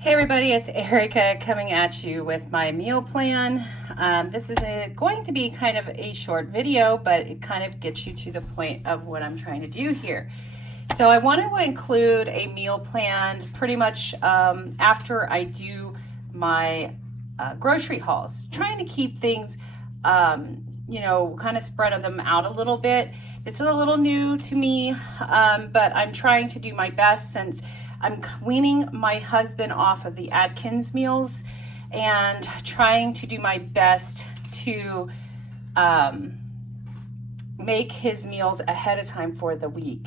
Hey everybody, it's Erica coming at you with my meal plan. This is going to be kind of a short video, but it kind of gets you to the point of what I'm trying to do here. So I want to include a meal plan pretty much after I do my grocery hauls, trying to keep things, kind of spread them out a little bit. It's a little new to me, but I'm trying to do my best since I'm weaning my husband off of the Atkins meals and trying to do my best to make his meals ahead of time for the week.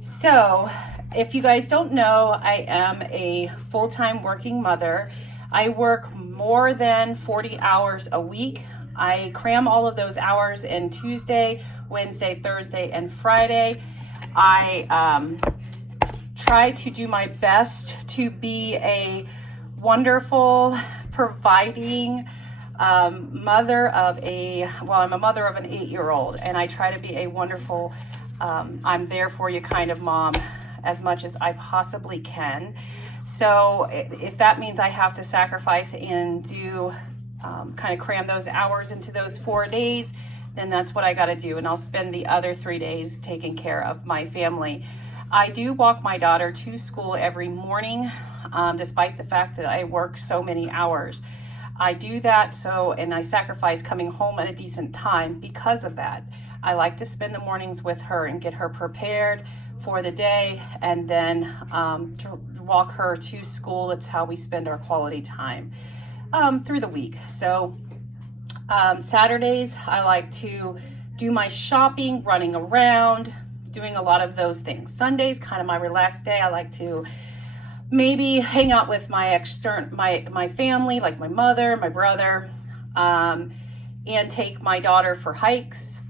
So if you guys don't know, I am a full-time working mother. I work more than 40 hours a week. I cram all of those hours in Tuesday, Wednesday, Thursday, and Friday. I try to do my best to be a wonderful, providing mother of I'm a mother of an 8-year-old, and I try to be a wonderful, I'm there for you kind of mom as much as I possibly can. So if that means I have to sacrifice and do kind of cram those hours into those 4 days, then that's what I got to do. And I'll spend the other 3 days taking care of my family. I do walk my daughter to school every morning, despite the fact that I work so many hours. I do that and I sacrifice coming home at a decent time because of that. I like to spend the mornings with her and get her prepared for the day, and then to walk her to school. That's how we spend our quality time through the week. So Saturdays, I like to do my shopping, running around, doing a lot of those things. Sunday's kind of my relaxed day. I like to maybe hang out with my family, like my mother, my brother, and take my daughter for hikes,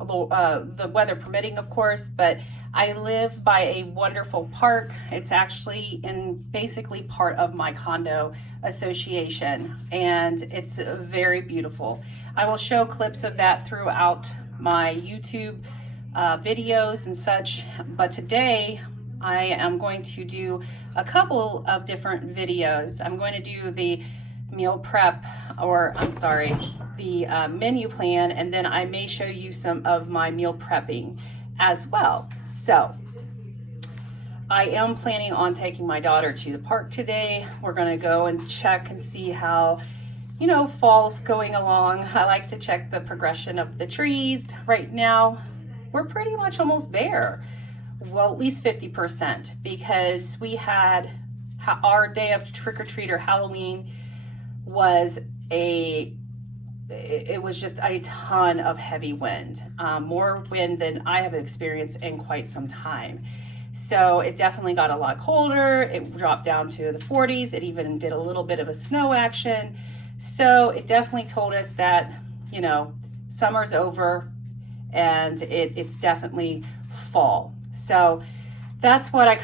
the weather permitting, of course. But I live by a wonderful park. It's actually basically part of my condo association, and it's very beautiful. I will show clips of that throughout my YouTube videos and such, but today I am going to do a couple of different videos. I'm going to do the meal prep, the menu plan, and then I may show you some of my meal prepping as well. So I am planning on taking my daughter to the park today. We're going to go and check and see how fall's going along. I like to check the progression of the trees. Right now we're pretty much almost there. Well, at least 50%, because we had our day of trick-or-treat or Halloween was it was just a ton of heavy wind, more wind than I have experienced in quite some time. So it definitely got a lot colder. It dropped down to the 40s. It even did a little bit of a snow action. So it definitely told us that, summer's over and it's definitely fall. So that's when we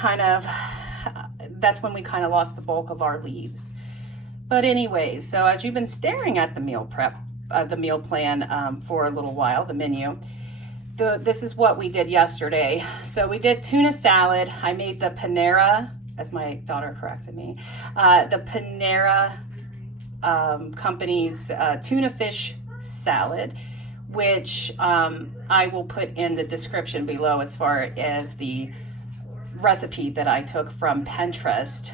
kind of lost the bulk of our leaves. But anyways, so as you've been staring at the meal plan for a little while, the menu, this is what we did yesterday. So we did tuna salad. I made the Panera, as my daughter corrected me, the Panera company's tuna fish salad, which I will put in the description below as far as the recipe that I took from Pinterest.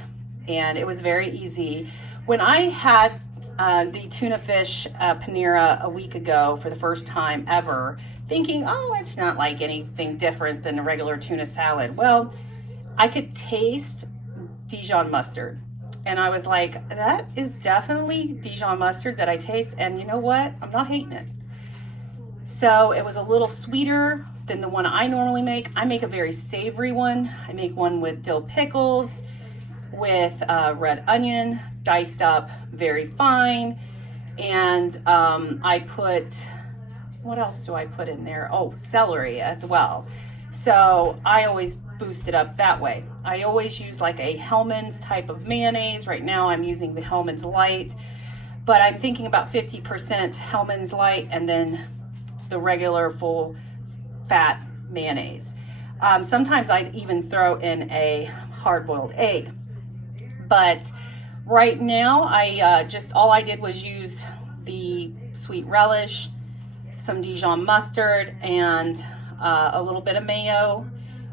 And it was very easy. When I had the tuna fish Panera a week ago for the first time ever, thinking, it's not like anything different than a regular tuna salad. Well, I could taste Dijon mustard. And I was like, that is definitely Dijon mustard that I taste. And you know what? I'm not hating it. So it was a little sweeter than the one I normally make. I make a very savory one. I make one with dill pickles, with red onion, diced up very fine. And I put, what else do I put in there? Oh, celery as well. So I always boost it up that way. I always use like a Hellmann's type of mayonnaise. Right now I'm using the Hellmann's Light, but I'm thinking about 50% Hellmann's Light and then the regular full fat mayonnaise. Sometimes I'd even throw in a hard-boiled egg. But Right now, I all I did was use the sweet relish, some Dijon mustard, and a little bit of mayo,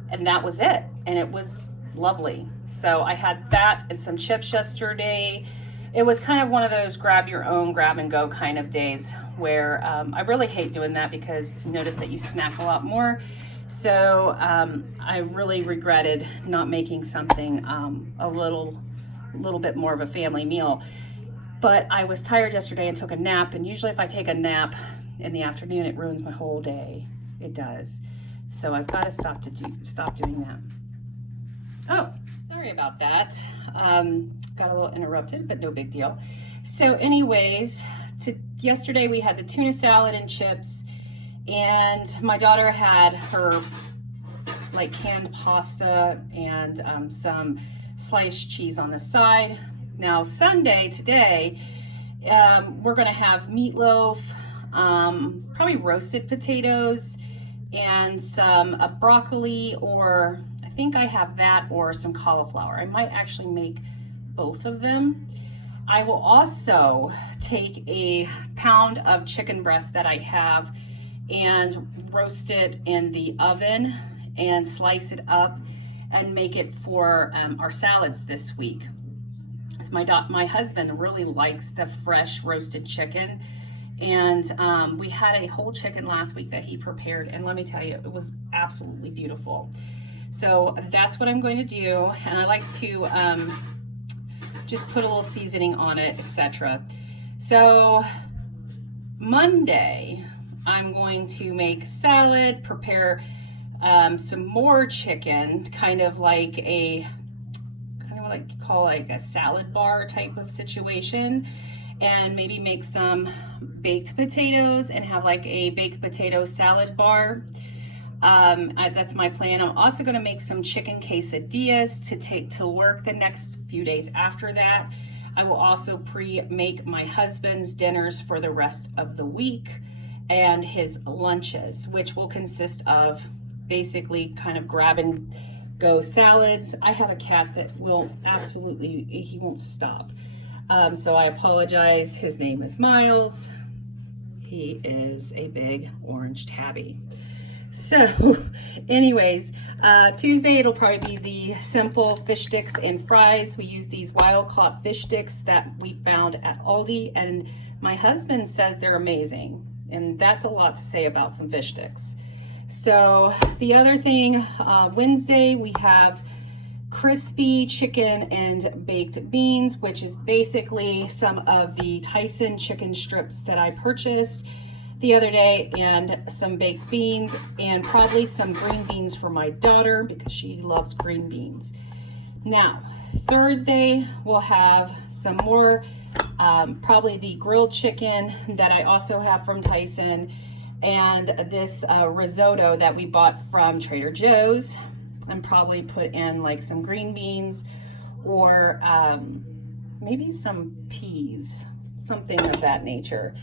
and that was it. And it was lovely. So I had that and some chips yesterday. It was kind of one of those grab your own, grab and go kind of days where I really hate doing that because you notice that you snack a lot more. So I really regretted not making something a little bit more of a family meal. But I was tired yesterday and took a nap, and usually if I take a nap in the afternoon, it ruins my whole day. It does. So I've got to stop doing that. Oh, sorry about that. Got a little interrupted, but no big deal. So anyways, yesterday we had the tuna salad and chips, and my daughter had her like canned pasta and some sliced cheese on the side. Now Sunday, today, we're gonna have meatloaf, probably roasted potatoes, and some broccoli, or I think I have that, or some cauliflower. I might actually make both of them. I will also take a pound of chicken breast that I have and roast it in the oven and slice it up and make it for our salads this week. As my husband really likes the fresh roasted chicken, and we had a whole chicken last week that he prepared, and let me tell you, it was absolutely beautiful. So that's what I'm going to do, and I like to just put a little seasoning on it, etc. So Monday, I'm going to make salad, prepare some more chicken, kind of like a salad bar type of situation, and maybe make some baked potatoes and have like a baked potato salad bar. That's my plan. I'm also going to make some chicken quesadillas to take to work the next few days after that. I will also pre-make my husband's dinners for the rest of the week and his lunches, which will consist of basically kind of grab and go salads. I have a cat that will he won't stop. So I apologize. His name is Miles. He is a big orange tabby. So anyways, Tuesday it'll probably be the simple fish sticks and fries. We use these wild caught fish sticks that we found at Aldi, and my husband says they're amazing, and that's a lot to say about some fish sticks. So the other thing, Wednesday we have crispy chicken and baked beans, which is basically some of the Tyson chicken strips that I purchased the other day, and some baked beans, and probably some green beans for my daughter because she loves green beans. Now, Thursday we'll have some more, probably the grilled chicken that I also have from Tyson, and this risotto that we bought from Trader Joe's, and probably put in like some green beans or maybe some peas, something of that nature.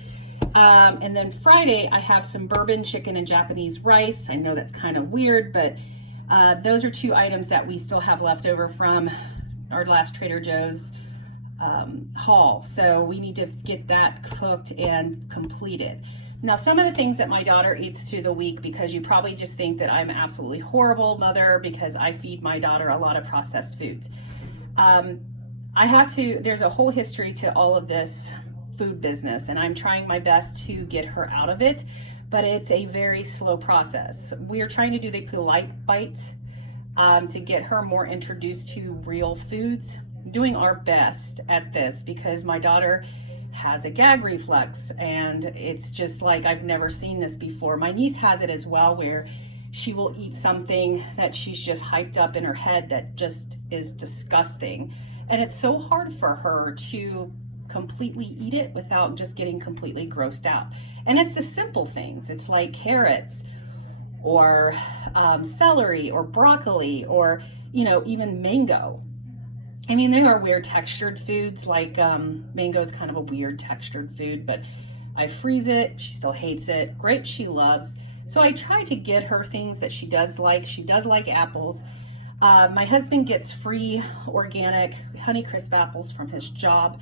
And then Friday, I have some bourbon chicken and Japanese rice. I know that's kind of weird, but those are two items that we still have left over from our last Trader Joe's haul. So we need to get that cooked and completed. Now, some of the things that my daughter eats through the week, because you probably just think that I'm an absolutely horrible mother because I feed my daughter a lot of processed foods. There's a whole history to all of this food business, and I'm trying my best to get her out of it, but it's a very slow process. We are trying to do the polite bite to get her more introduced to real foods. Doing our best at this because my daughter has a gag reflex, and it's just like I've never seen this before. My niece has it as well, where she will eat something that she's just hyped up in her head that just is disgusting, and it's so hard for her to completely eat it without just getting completely grossed out. And it's the simple things. It's like carrots or celery or broccoli, or even mango. I mean, they are weird textured foods, like mango is kind of a weird textured food, but I freeze it. She still hates it. Grapes she loves. So I try to get her things that she does like. She does like apples. My husband gets free organic Honeycrisp apples from his job.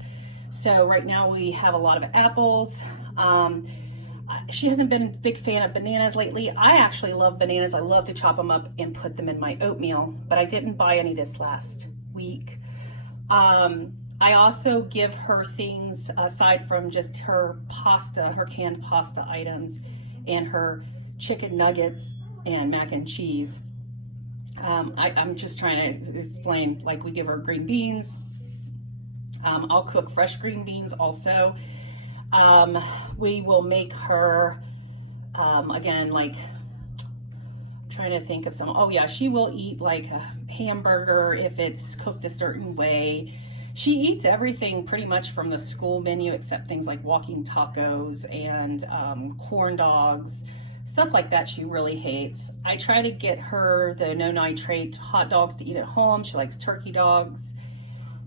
So right now we have a lot of apples. She hasn't been a big fan of bananas lately. I actually love bananas. I love to chop them up and put them in my oatmeal, but I didn't buy any this last week. I also give her things aside from just her pasta, her canned pasta items, and her chicken nuggets and mac and cheese. I'm just trying to explain, like we give her green beans. I'll cook fresh green beans also. We will make her, again, like, trying to think of some, oh yeah, she will eat like a hamburger if it's cooked a certain way. She eats everything pretty much from the school menu except things like walking tacos and corn dogs, stuff like that she really hates. I try to get her the no nitrate hot dogs to eat at home. She likes turkey dogs.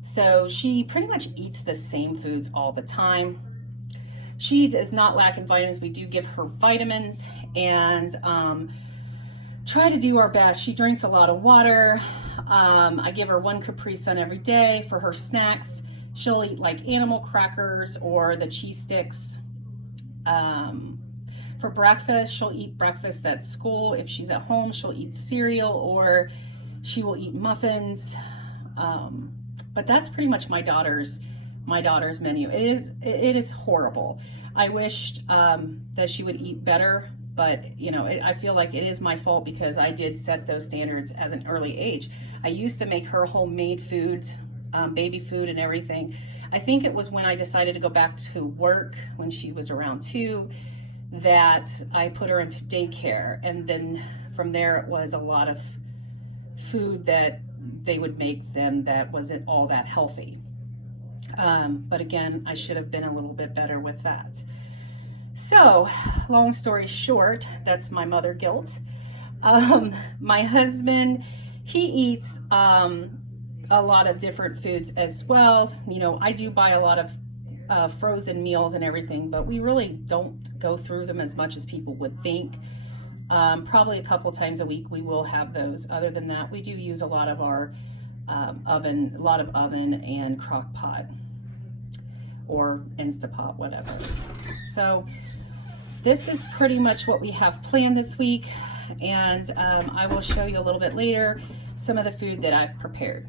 So she pretty much eats the same foods all the time. She does not lack in vitamins. We do give her vitamins and try to do our best. She drinks a lot of water. I give her 1 Capri Sun every day for her snacks. She'll eat like animal crackers or the cheese sticks. For breakfast, she'll eat breakfast at school. If she's at home, she'll eat cereal or she will eat muffins. But that's pretty much my daughter's menu. It is horrible. I wished that she would eat better, but you know, I feel like it is my fault because I did set those standards as an early age. I used to make her homemade foods, baby food and everything. I think it was when I decided to go back to work when she was around 2 that I put her into daycare, and then from there it was a lot of food that they would make them that wasn't all that healthy. But again, I should have been a little bit better with that. So, long story short, that's my mother guilt. My husband, he eats a lot of different foods as well. You know, I do buy a lot of frozen meals and everything, but we really don't go through them as much as people would think. Probably a couple times a week we will have those. Other than that, we do use a lot of our oven and crock pot or Instapot, whatever. So this is pretty much what we have planned this week, and I will show you a little bit later some of the food that I've prepared.